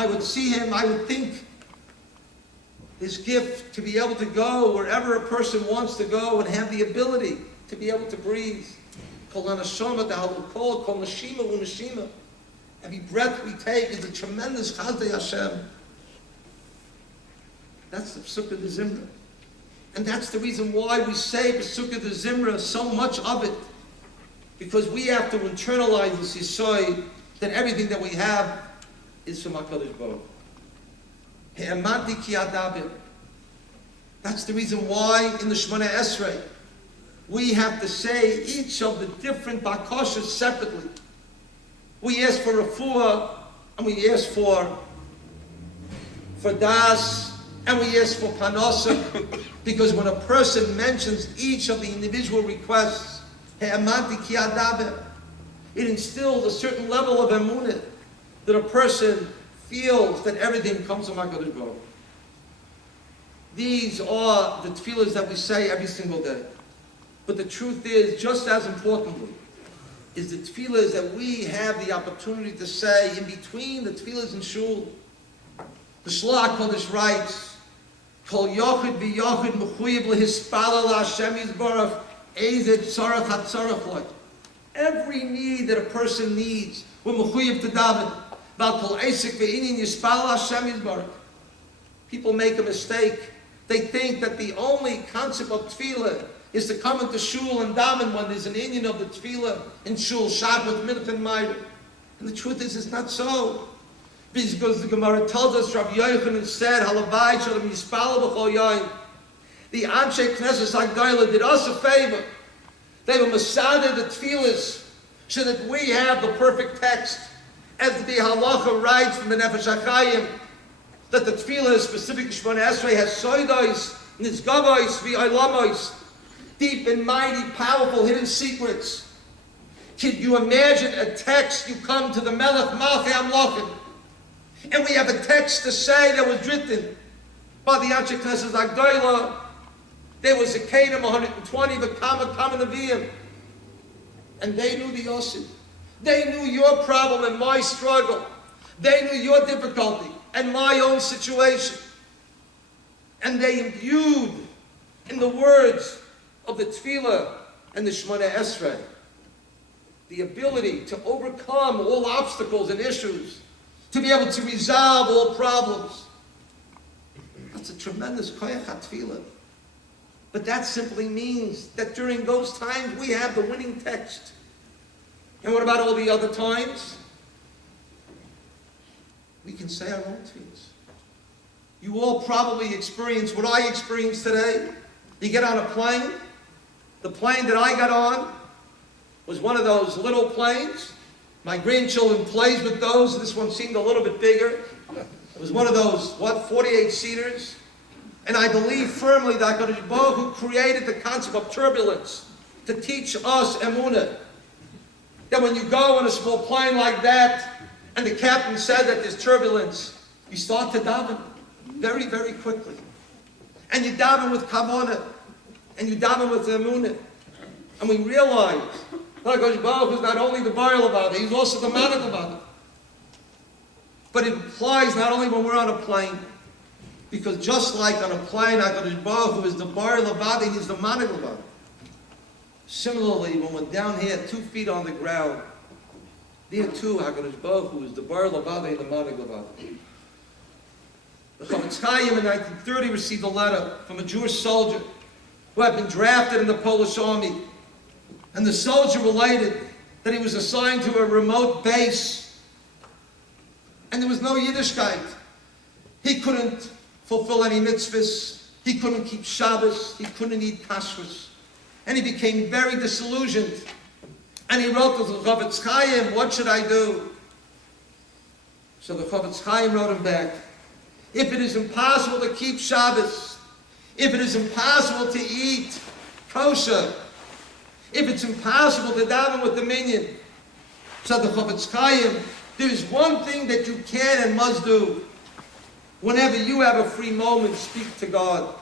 I would see him, I would think his gift to be able to go wherever a person wants to go and have the ability to be able to breathe. Kol hanashama kol neshima u'neshima. Every breath we take is a tremendous chazdei Hashem. That's the Pesukah de Zimra. And that's the reason why we say Pesukah de Zimra, so much of it. Because we have to internalize this yisoid that everything that we have is from HaKadosh Baruch. He'emanti ki adabir. That's the reason why in the Shemona Esrei we have to say each of the different bakashas separately. We ask for refuah, and we ask for das, and we ask for panasa, because when a person mentions each of the individual requests, it instills a certain level of emunah that a person feels that everything comes from HaKadosh Baruch. These are the tefillahs that we say every single day. But the truth is, just as importantly, is the tefillahs that we have the opportunity to say in between the tefillahs in Shul. The Shlach Kodesh writes, Kol yochid v'yochid mechuyev lehispalel Hashem yizbarach ezet tzarach hatzarach loy. Every need that a person needs, we're mechuyev to daven. Val kol esek ve'inin yispalel Hashem yizbarach. People make a mistake. They think that the only concept of tefillah is to come into Shul and daven when there's an inyan of the tefillah in Shul, Shabbat, Mincha, and Meir. And the truth is, it's not so. Because the Gemara tells us, Rabbi Yochanan said, Halavai shalom yispala b'chol yayim. The Anshe Knesset Agdayla did us a favor. They were masadeh the tefillahs so that we have the perfect text. As the halacha writes from the Nefesh HaChaim, that the tefillah, specific to Shemona Esrei, has soidos, nizgavos, v'oilamos, deep and mighty, powerful, hidden secrets. Can you imagine a text, you come to the Melech Malchei Amlochim, and we have a text to say that was written by the Anshe Knesset Agdayla. There was a Kedem 120, the Kama Nevi'im, and they knew the Yosef. They knew your problem and my struggle. They knew your difficulty and my own situation. And they imbued in the words of the Tefillah and the Shemona Esrei the ability to overcome all obstacles and issues, to be able to resolve all problems. That's a tremendous koyach tefillah. But that simply means that during those times we have the winning text. And what about all the other times? We can say our own tefillahs. You all probably experience what I experienced today. You get on a plane. The plane that I got on was one of those little planes. My grandchildren plays with those. This one seemed a little bit bigger. It was one of those, 48-seaters. And I believe firmly that HaKadosh Baruch Hu created the concept of turbulence to teach us emunah. That when you go on a small plane like that, and the captain said that there's turbulence, you start to daven very, very quickly. And you daven with kavanah, and you daven with emunah. And we realize that HaKadosh Baruch Hu is not only the Baal about it, he's also the Manik about it. But it applies not only when we're on a plane, because just like on a plane, HaKadosh Baruch Hu is the Baal about it, he's the Manik about it. Similarly, when we're down here, 2 feet on the ground, there too, HaKadosh Baruch Hu is the Baal about it, the Manik about it. The Chavetz Chaim in 1930 received a letter from a Jewish soldier who had been drafted in the Polish army. And the soldier related that he was assigned to a remote base. And there was no Yiddishkeit. He couldn't fulfill any mitzvahs. He couldn't keep Shabbos. He couldn't eat kashrus. And he became very disillusioned. And he wrote to the Chavetz Chaim, what should I do? So the Chavetz Chaim wrote him back, if it is impossible to keep Shabbos, if it is impossible to eat kosher, if it's impossible to daven with the minyan, said the Chavetz Chaim, there's one thing that you can and must do. Whenever you have a free moment, speak to God.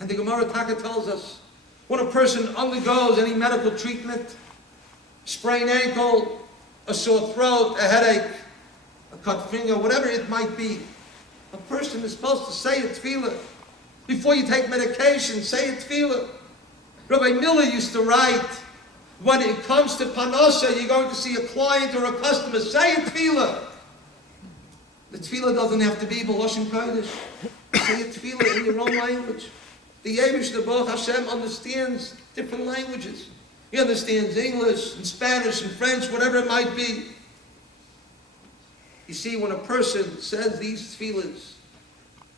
And the Gemara Taka tells us, when a person undergoes any medical treatment, sprained ankle, a sore throat, a headache, a cut finger, whatever it might be. A person is supposed to say a tefillah. Before you take medication, say a tefillah. Rabbi Miller used to write, when it comes to panosa, you're going to see a client or a customer, say a tefillah. The tefillah doesn't have to be b'lashon kodesh. Say a tefillah in your own language. The Yevish, the Baruch Hashem, understands different languages. He understands English and Spanish and French, whatever it might be. You see, when a person says these tefillahs,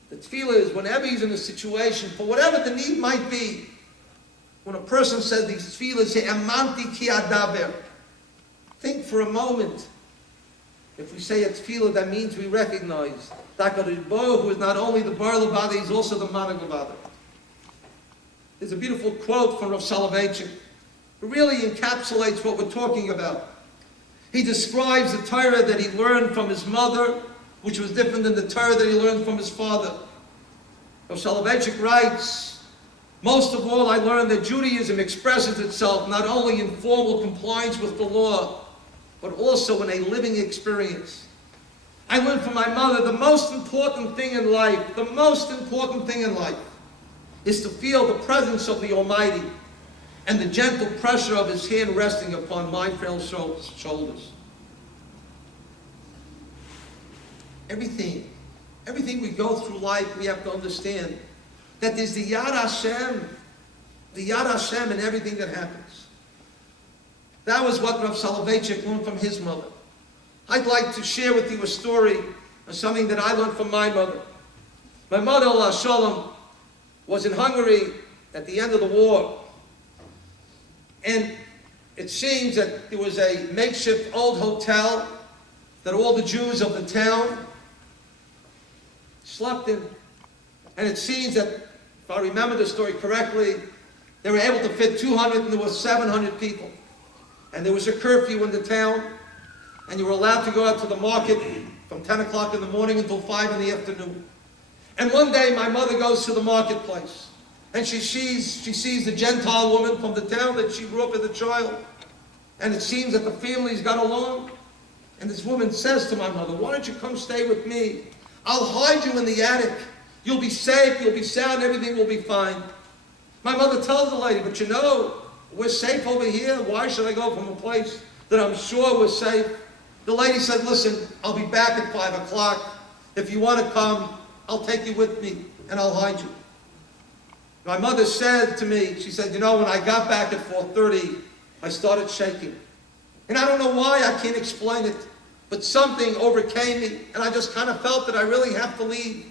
the tefillah is whenever he's in a situation, for whatever the need might be, when a person says these tefillahs, say, Amanti ki adaber. Think for a moment. If we say a tefillah, that means we recognize that HaKadosh Baruch Hu is not only the Bar Levada, he's also the Manog Levada. There's a beautiful quote from Rav Soloveitchik. It really encapsulates what we're talking about. He describes the Torah that he learned from his mother, which was different than the Torah that he learned from his father. Rav Soloveitchik writes, most of all, I learned that Judaism expresses itself not only in formal compliance with the law, but also in a living experience. I learned from my mother the most important thing in life, is to feel the presence of the Almighty and the gentle pressure of His hand resting upon my frail shoulders. Everything we go through life, we have to understand that there's the Yad Hashem in everything that happens. That was what Rav Soloveitchik learned from his mother. I'd like to share with you a story of something that I learned from my mother. My mother, Allah Shalom, was in Hungary at the end of the war. And it seems that there was a makeshift old hotel that all the Jews of the town slept in. And it seems that, if I remember the story correctly, they were able to fit 200 and there were 700 people. And there was a curfew in the town, and you were allowed to go out to the market from 10 o'clock in the morning until 5 in the afternoon. And one day my mother goes to the marketplace, and she sees the Gentile woman from the town that she grew up as a child. And it seems that the families got along. And this woman says to my mother, why don't you come stay with me? I'll hide you in the attic. You'll be safe, you'll be sound, everything will be fine. My mother tells the lady, but you know, we're safe over here. Why should I go from a place that I'm sure we're safe? The lady said, listen, I'll be back at 5 o'clock. If you want to come, I'll take you with me and I'll hide you. My mother said to me, she said, you know, when I got back at 4:30, I started shaking. And I don't know why, I can't explain it, but something overcame me, and I just kind of felt that I really have to leave.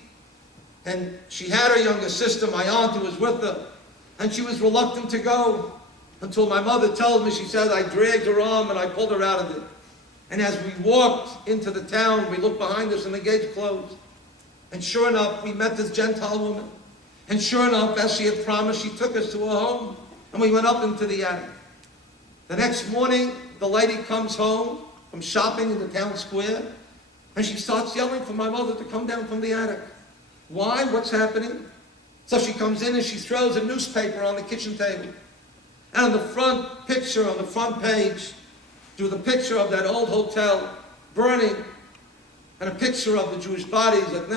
And she had her younger sister, my aunt, who was with her, and she was reluctant to go until my mother told me, she said, I dragged her arm and I pulled her out of it. And as we walked into the town, we looked behind us and the gates closed. And sure enough, we met this Gentile woman. And sure enough, as she had promised, she took us to her home, and we went up into the attic. The next morning, the lady comes home from shopping in the town square, and she starts yelling for my mother to come down from the attic. Why? What's happening? So she comes in and she throws a newspaper on the kitchen table. And on the front picture, on the front page, there was a picture of that old hotel burning, and a picture of the Jewish bodies that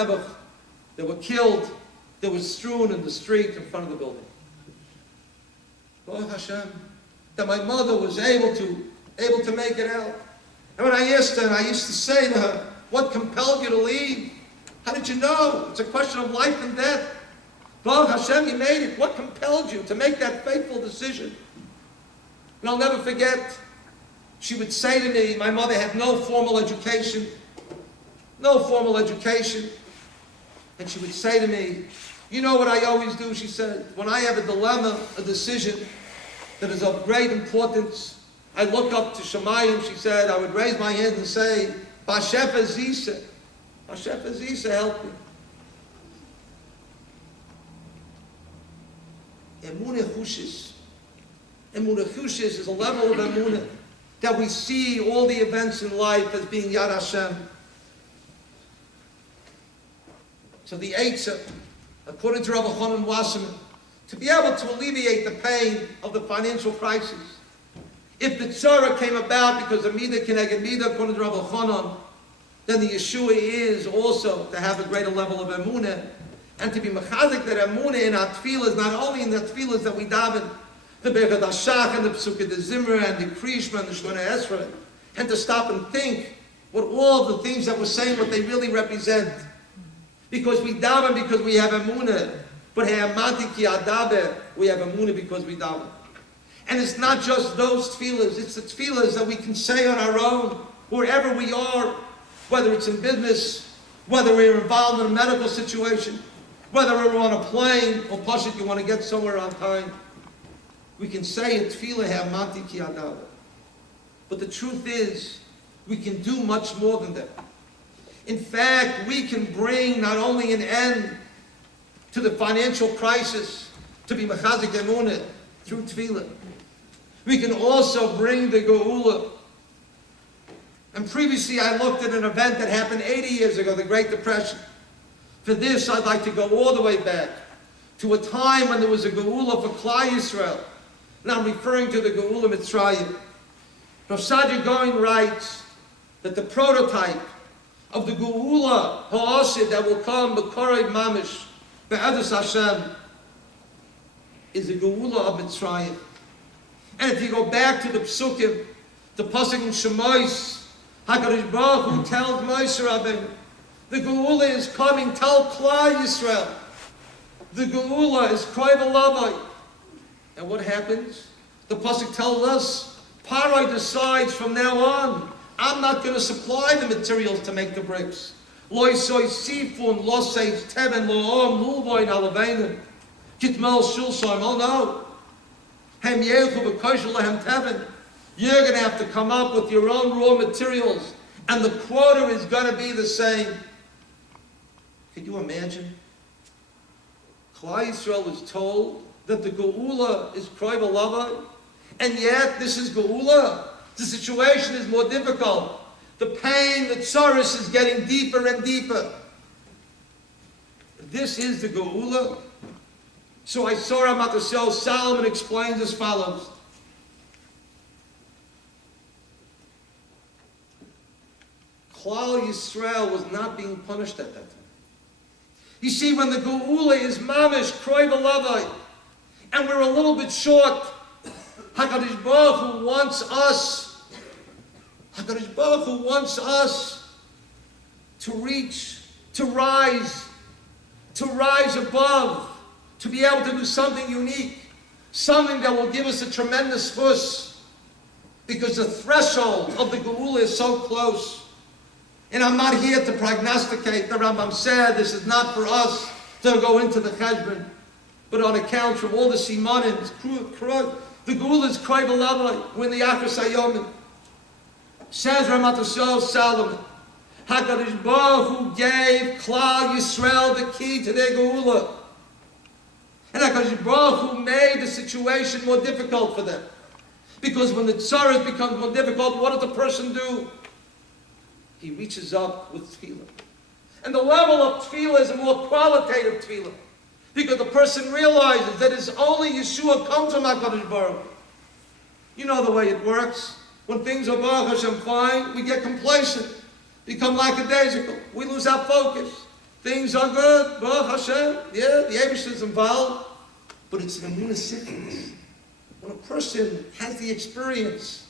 were killed, that was strewn in the street in front of the building. Baruch Hashem, that my mother was able to make it out. And when I asked her, and I used to say to her, what compelled you to leave? How did you know? It's a question of life and death. Baruch Hashem, you made it. What compelled you to make that fateful decision? And I'll never forget, she would say to me, my mother had no formal education. And she would say to me, you know what I always do, she said, when I have a dilemma, a decision that is of great importance, I look up to Shemayim, she said, I would raise my hand and say, Bashefa Zisa, help me. Emunah Chushis. Emunah Chushis is a level of emunah that we see all the events in life as being Yad Hashem. So the Eitzah, according to Rabbi Chanan Wasserman, to be able to alleviate the pain of the financial crisis. If the tzara came about because of Midah Keneged Midah, according to Rabbi Chanan, then the Yeshua is also to have a greater level of emunah, and to be mechazik that emunah in our tefillas, not only in the tefillas that we daven, the Berkat HaShach and the Pesukei de Zimra and the Krishma and the Shemona Esrei, and to stop and think what all of the things that we're saying, what they really represent. Because we daven because we have emunah, but ha'amanti ki adaber, we have emunah because we daven. And it's not just those tefillas, it's the tefillas that we can say on our own, wherever we are, whether it's in business, whether we're involved in a medical situation, whether we're on a plane, or pashut, you want to get somewhere on time. We can say a tefillah ha'amanti ki adaber. But the truth is, we can do much more than that. In fact, we can bring not only an end to the financial crisis, to be mechazik emunah through tefillah, we can also bring the geula. And previously I looked at an event that happened 80 years ago, the Great Depression. For this, I'd like to go all the way back to a time when there was a geula for Klal Yisrael. And I'm referring to the geula Mitzrayim. Rav Sadia Goin writes that the prototype of the geula ha'asid that will come b'korei mamish be'edus Hashem is the geula of Mitzrayim. And if you go back to the psukim, the pasuk in Shemais, HaKadosh Baruch Hu tells Moshe Rabbeinu, the geula is coming. Tell Klal Yisrael, the geula is kroy v'lavai. And what happens? The pasuk tells us, Parai decides from now on, I'm not going to supply the materials to make the bricks. Lo soy sifun, lo seis teben, lo om, mulvoin alaveinu, kitmel shulshaim. Oh no. Hem yechu b'kosher lehem teben. You're going to have to come up with your own raw materials, and the quota is going to be the same. Could you imagine? Klal Yisrael is told that the geula is kroy v'lavai, and yet this is geula. The situation is more difficult. The pain, the tsaris is getting deeper and deeper. This is the geula. So I saw Ramat Solomon explains as follows. Klal Yisrael was not being punished at that time. You see, when the geula is mamish, kroy v'lavai, and we're a little bit short, HaKadosh Baruch Hu wants us, HaKadosh Baruch Hu wants us to reach, to rise above, to be able to do something unique, something that will give us a tremendous push, because the threshold of the geula is so close. And I'm not here to prognosticate. The Rambam said this is not for us to go into the cheshbon, but on account from all the simanim, the geula is kroy v'lavai. We're in the Achros Hayomim. Says Ramat Solomon, HaKadosh Baruch Hu gave Klal Yisrael the key to their geula. And HaKadosh Baruch Hu made the situation more difficult for them. Because when the tzaras becomes more difficult, what does the person do? He reaches up with tefillah. And the level of tefillah is a more qualitative tefillah. Because the person realizes that it's only Yeshua comes from HaKadosh Baruch Hu. You know the way it works. When things are Baruch Hashem fine, we get complacent, become lackadaisical. We lose our focus. Things are good, Baruch Hashem. Yeah, the Eibush is involved. But it's an emunah sickness. When a person has the experience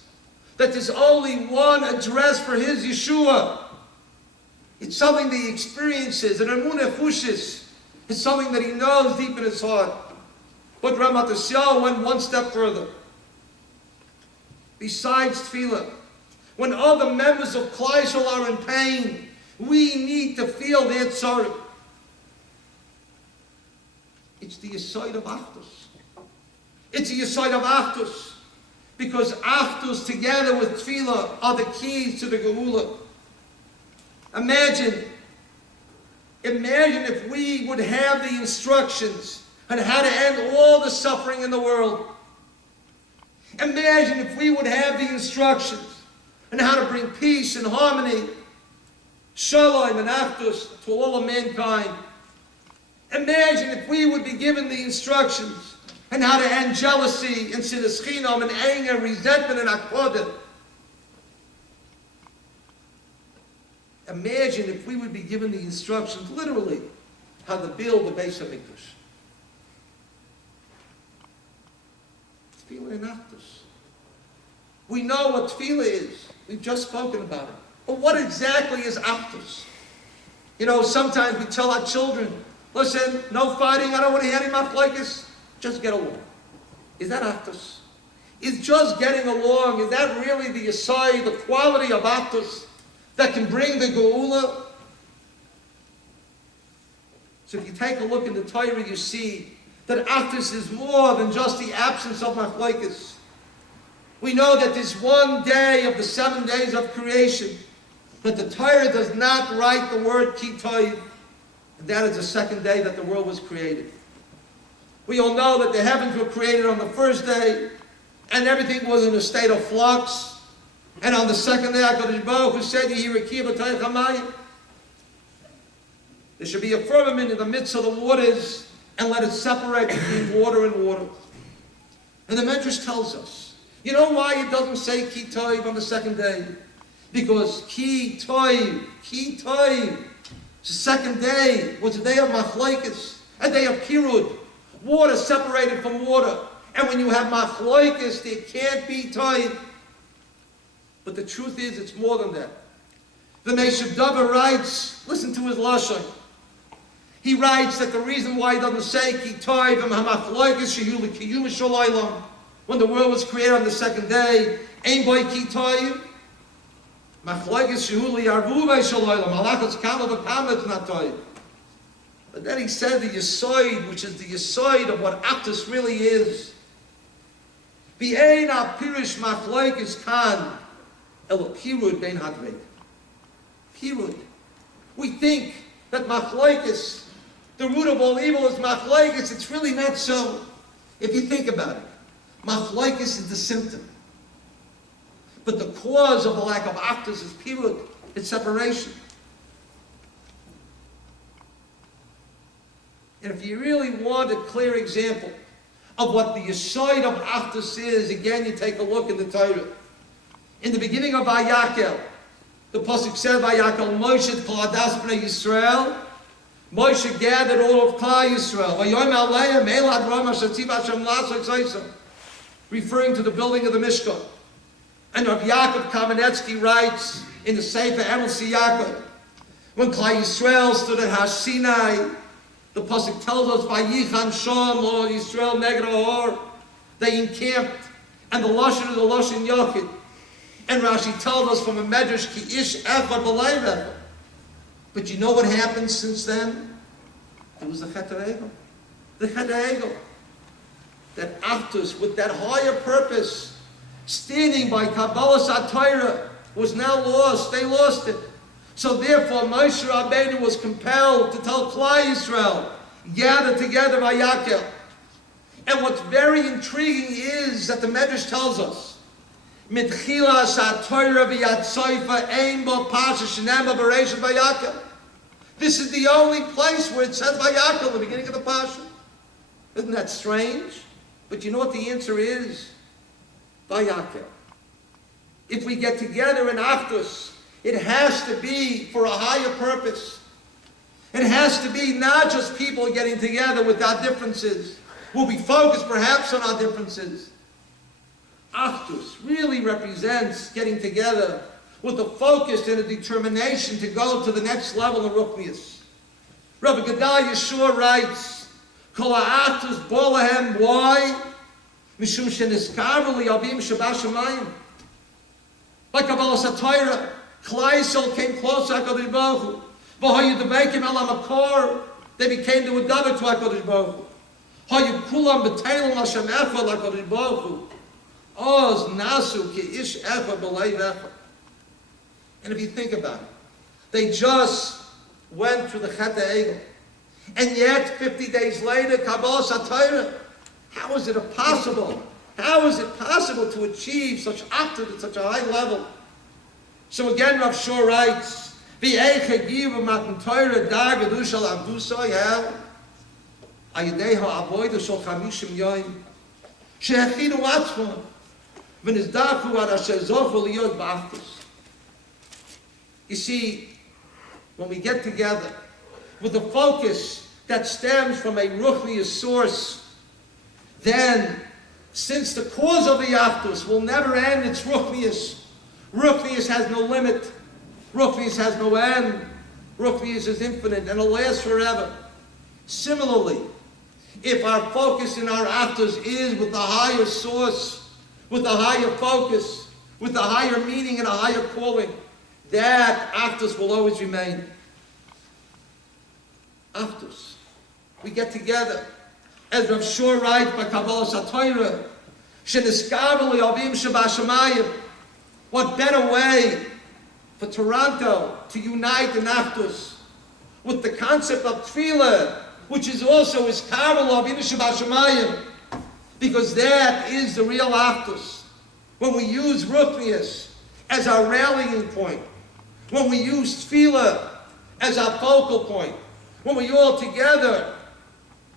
that there's only one address for his Yeshua, it's something that he experiences, an emunah fushis. It's something that he knows deep in his heart. But Ramat Yisrael went one step further. Besides tefillah, when other members of Klal Yisrael are in pain, we need to feel their tzarah. It's the yesod of Achdus. It's the yesod of Achdus. Because Achdus together with tefillah are the keys to the geula. Imagine if we would have the instructions on how to end all the suffering in the world. Imagine if we would have the instructions on how to bring peace and harmony, shalom and achdus to all of mankind. Imagine if we would be given the instructions on how to end jealousy and sinas chinam and anger, resentment and akvodah. Imagine if we would be given the instructions, literally, how to build the Beis HaMikdash. Tefillah and Achdus. We know what tefillah is. We've just spoken about it. But what exactly is Achdus? You know, sometimes we tell our children, listen, no fighting, I don't want to hear any machlokes, just get along. Is that Achdus? Is just getting along, is that really the yesod, the quality of Achdus that can bring the geula? So if you take a look in the Torah, you see that Achdus is more than just the absence of machlokes. We know that this one day of the 7 days of creation, but the Torah does not write the word ki toiv, and that is the second day that the world was created. We all know that the heavens were created on the first day, and everything was in a state of flux. And on the second day, HaKadosh Baruch Hu said, Yehi Rekiya b'Torach hamayim. There should be a firmament in the midst of the waters, and let it separate between water and water. And the Medrash tells us, you know why it doesn't say ki toiv on the second day? Because ki toiv, the second day was a day of machlokes, a day of kirud, water separated from water. And when you have machlokes, there can't be toiv. But the truth is, it's more than that. The Meshav Davar writes, listen to his lashon. He writes that the reason why he doesn't say ki toiv and hamachlokes sheyu l'kiyum shalaylam, when the world was created on the second day, ain't by ki toiv. Machlokes sheyu li'arvuvay shalaylam, malachas kama v'kama is not toiv. But then he said the yesod, which is the yesod of what Achdus really is. V'ein al-pirish machlokes kan elo pirud bein hadrei. Pirud. We think that machlokes, the root of all evil is machlokes. It's really not so. If you think about it, machlokes is the symptom. But the cause of the lack of Achdus is pirud. It's separation. And if you really want a clear example of what the yesod of Achdus is, again, you take a look in the Torah. In the beginning of Vayakel, the pasuk said, Vayakel Moshe kol adas bnei Yisrael. Moshe gathered all of Klal Yisrael. Vayom aleim elad ram asher tziva Hashem la'asot tzayso, referring to the building of the Mishkan. And Rabbi Yaakov Kamenetsky writes in the Sefer Emel Yaakov, when Klal Yisrael stood at Har Sinai, the pasuk tells us, Vayichan Shom lo Yisrael neged ha'or. They encamped, and the lashon is the lashon Yachid. And Rashi tells us from a medrash, Ki ish echad b'lei echad. But you know what happened since then? It was the Chet HaEgel. The Chet HaEgel. That Achdus, with that higher purpose, standing by Kabbalas HaTorah, was now lost. They lost it. So therefore, Moshe Rabbeinu was compelled to tell Klal Yisrael, gather together Vayakel. And what's very intriguing is that the Medrash tells us, Mitchilas HaTorah v'yatzoifa ein bo pasha shenema b'reishat Vayakel. This is the only place where it says Vayakel at the beginning of the Pasha. Isn't that strange? But you know what the answer is? Vayakel. If we get together in Achdus, it has to be for a higher purpose. It has to be not just people getting together with our differences. We'll be focused perhaps on our differences. Achdus really represents getting together with a focus and a determination to go to the next level of Ruchnius. Rabbi Gedalia Yeshua writes, Kol ha'achdus bolahem, why? Mishum sheniskarvu liyavim shabash hamayim. Like Kabbalas HaTorah, Klal Yisrael came close to HaKadosh Baruch Hu. V'hayu debekim el hamakor, they became the Udaber to HaKadosh Baruch Hu. Hayu kulam b'teilum Hashem echad HaKadosh Baruch Hu. Oz nasu ki ish echad b'lei echad. And if you think about it, they just went through the Chet HaEgel. And yet, 50 days later, Kabbalas HaTorah, how is it possible? How is it possible to achieve such Achdus at such a high level? So again, Rav Shor writes, V'eiche givu matan Torah dar gedush al avdusay hel ayidei ha'avodah shel chamishim yoyim she'echinu atzmon v'nizdaku ad asher zochu liyot b'Achdus. You see, when we get together with a focus that stems from a ruchnius source, then since the cause of the Achdus will never end, it's ruchnius. Ruchnius has no limit. Ruchnius has no end. Ruchnius is infinite and it'll last forever. Similarly, if our focus in our Achdus is with the higher source, with the higher focus, with the higher meaning and a higher calling, that Achdus will always remain. Achdus. We get together. As Rav Shur writes by Kabbalah Satorah, Sheniskaveli Avim Shabashamayim. What better way for Toronto to unite in Achdus with the concept of Tefillah, which is also Iskaveli Avim Shabashamayim, because that is the real Achdus. When we use Ruchnius as our rallying point, when we use Tefillah as our focal point, when we all together,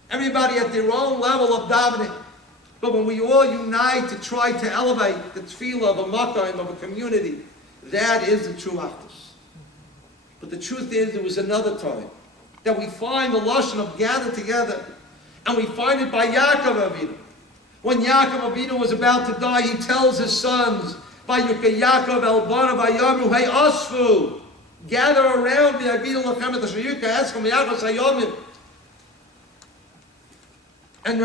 everybody at their own level of davening, but when we all unite to try to elevate the tefillah of a makam, of a community, that is the true Achdus. But the truth is, there was another time that we find the lashon of gather together, and we find it by Yaakov Avinu. When Yaakov Avinu was about to die, he tells his sons, "Vayuka Yaakov el banav vayamru hey asfu." Gather around me, Avinu lachem et asher yuka eskom Yaakov sayomim. And